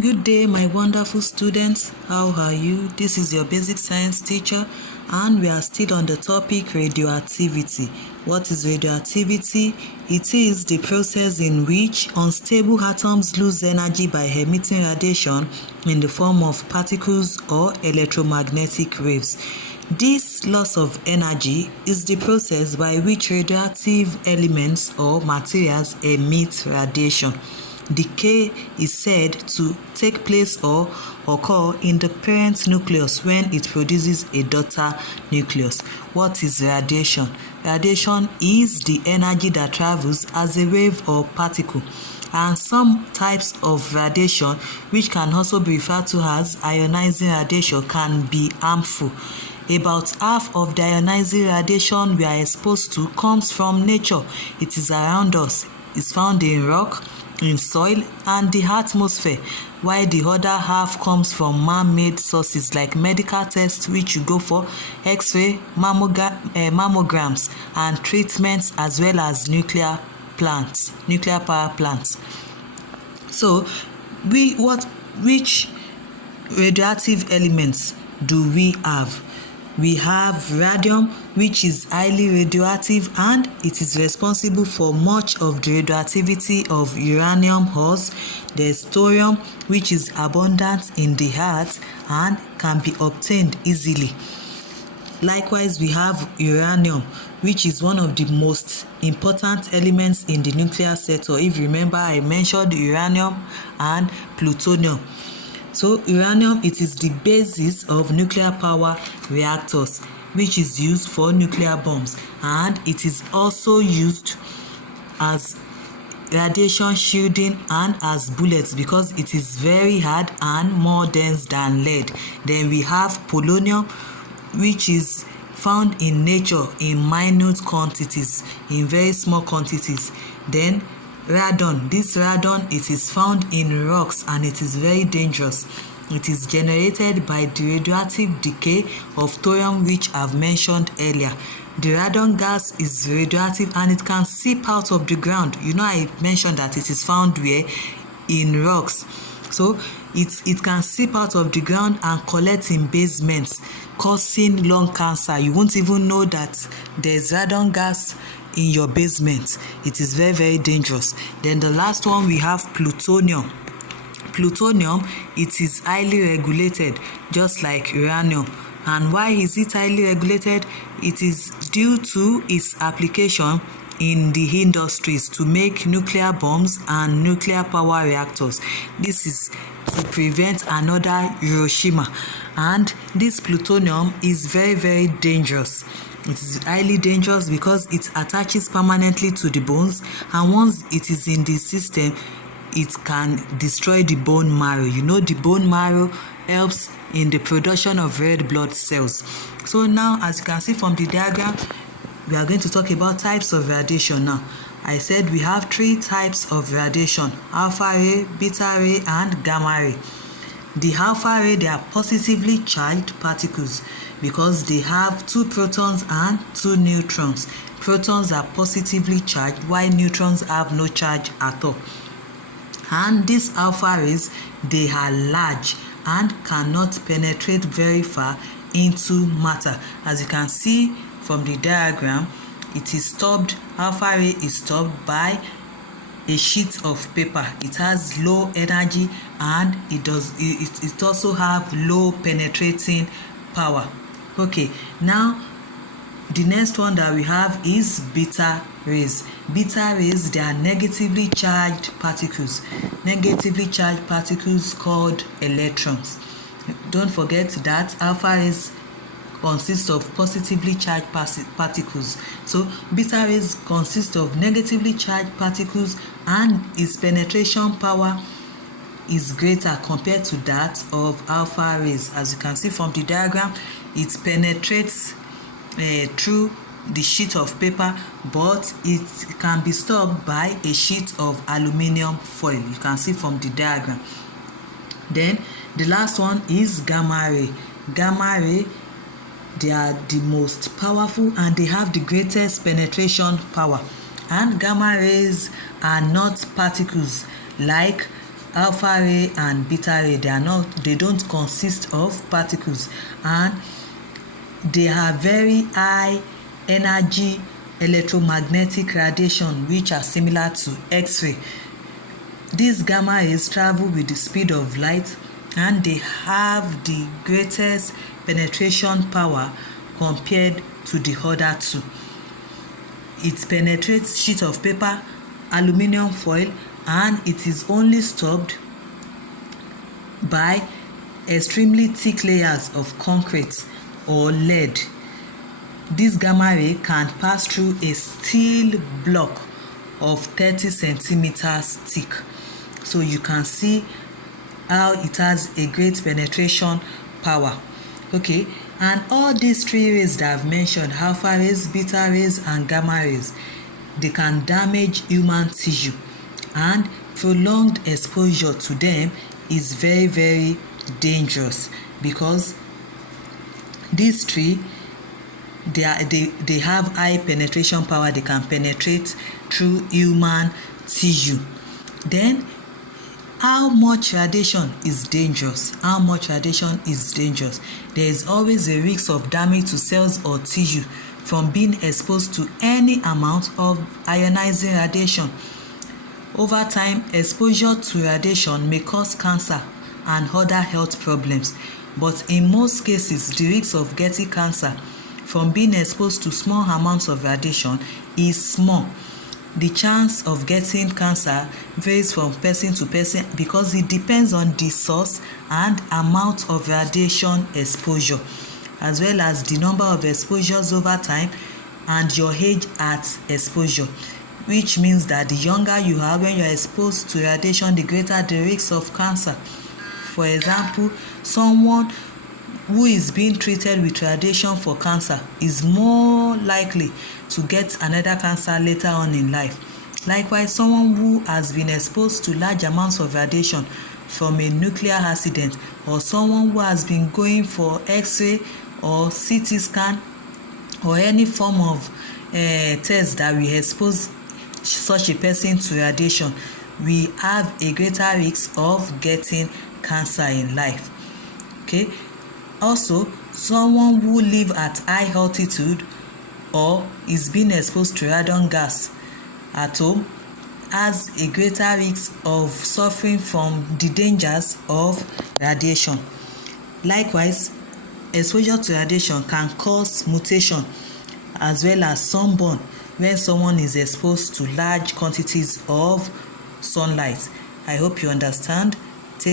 Good day, my wonderful students. How are you? This is your basic science teacher, and we are still on the topic radioactivity. What is radioactivity? It is the process in which unstable atoms lose energy by emitting radiation in the form of particles or electromagnetic waves. This loss of energy is the process by which radioactive elements or materials emit radiation. Decay is said to take place or occur in the parent nucleus when it produces a daughter nucleus. What is radiation? Radiation is the energy that travels as a wave or particle, and some types of radiation, which can also be referred to as ionizing radiation, can be harmful. About half of the ionizing radiation we are exposed to comes from nature. It is around us. It's found in rock, in soil, and the atmosphere, while the other half comes from man-made sources like medical tests, which you go for x-ray, mammograms, and treatments, as well as nuclear power plants. So which radioactive elements do we have? We have radium, which is highly radioactive, and it is responsible for much of the radioactivity of uranium ores. There's thorium, which is abundant in the earth and can be obtained easily. Likewise, we have uranium, which is one of the most important elements in the nuclear sector. If you remember, I mentioned uranium and plutonium. So uranium, it is the basis of nuclear power reactors, which is used for nuclear bombs, and it is also used as radiation shielding and as bullets because it is very hard and more dense than lead. Then we have polonium, which is found in nature in minute quantities, in very small quantities. Then radon. This radon, it is found in rocks and it is very dangerous. It is generated by the radioactive decay of thorium, which I've mentioned earlier. The radon gas is radioactive and it can seep out of the ground. You know, I mentioned that it is found where? In rocks. So it can seep out of the ground and collect in basements, causing lung cancer. You won't even know that there's radon gas in your basement. It is very, very dangerous. Then the last one, we have plutonium. Plutonium, it is highly regulated, just like uranium. And why is it highly regulated? It is due to its application in the industries to make nuclear bombs and nuclear power reactors. This is to prevent another Hiroshima. And this plutonium is very, very dangerous. It is highly dangerous because it attaches permanently to the bones, and once it is in the system, it can destroy the bone marrow. You know, the bone marrow helps in the production of red blood cells. So now, as you can see from the diagram, we are going to talk about types of radiation now. I said we have 3 types of radiation: alpha ray, beta ray, and gamma ray. The alpha ray, they are positively charged particles because they have 2 protons and 2 neutrons. Protons are positively charged while neutrons have no charge at all. And these alpha rays, they are large and cannot penetrate very far into matter. As you can see from the diagram, it is stopped. Alpha ray is stopped by a sheet of paper. It has low energy and it also have low penetrating power. Okay, now the next one that we have is beta rays. Beta rays, they are negatively charged particles. Negatively charged particles called electrons. Don't forget that alpha rays consist of positively charged particles. So beta rays consist of negatively charged particles, and its penetration power is greater compared to that of alpha rays. As you can see from the diagram, it penetrates through the sheet of paper, but it can be stopped by a sheet of aluminum foil. You can see from the diagram. Then the last one is gamma ray. Gamma ray, they are the most powerful and they have the greatest penetration power. And gamma rays are not particles like alpha ray and beta ray, they don't consist of particles, and they have very high energy electromagnetic radiation which are similar to X-ray. These gamma rays travel with the speed of light, and they have the greatest penetration power compared to the other two. It penetrates sheet of paper, aluminum foil, and it is only stopped by extremely thick layers of concrete or lead. This gamma ray can pass through a steel block of 30 centimeters thick. So you can see how it has a great penetration power. Okay, and all these three rays that I've mentioned, alpha rays, beta rays, and gamma rays, they can damage human tissue, and prolonged exposure to them is very, very dangerous, because these three, they have high penetration power. They can penetrate through human tissue. Then, how much radiation is dangerous? How much radiation is dangerous? There is always a risk of damage to cells or tissue from being exposed to any amount of ionizing radiation. Over time, exposure to radiation may cause cancer and other health problems, but in most cases, the risk of getting cancer from being exposed to small amounts of radiation is small. The chance of getting cancer varies from person to person because it depends on the source and amount of radiation exposure, as well as the number of exposures over time and your age at exposure, which means that the younger you are when you are exposed to radiation, the greater the risk of cancer. For example, someone who is being treated with radiation for cancer is more likely to get another cancer later on in life. Likewise, someone who has been exposed to large amounts of radiation from a nuclear accident, or someone who has been going for X-ray or CT scan or any form of test that will expose such a person to radiation, we have a greater risk of getting cancer in life. Okay. Also, someone who lives at high altitude or is being exposed to radon gas at home has a greater risk of suffering from the dangers of radiation. Likewise, exposure to radiation can cause mutation as well as sunburn when someone is exposed to large quantities of sunlight. I hope you understand.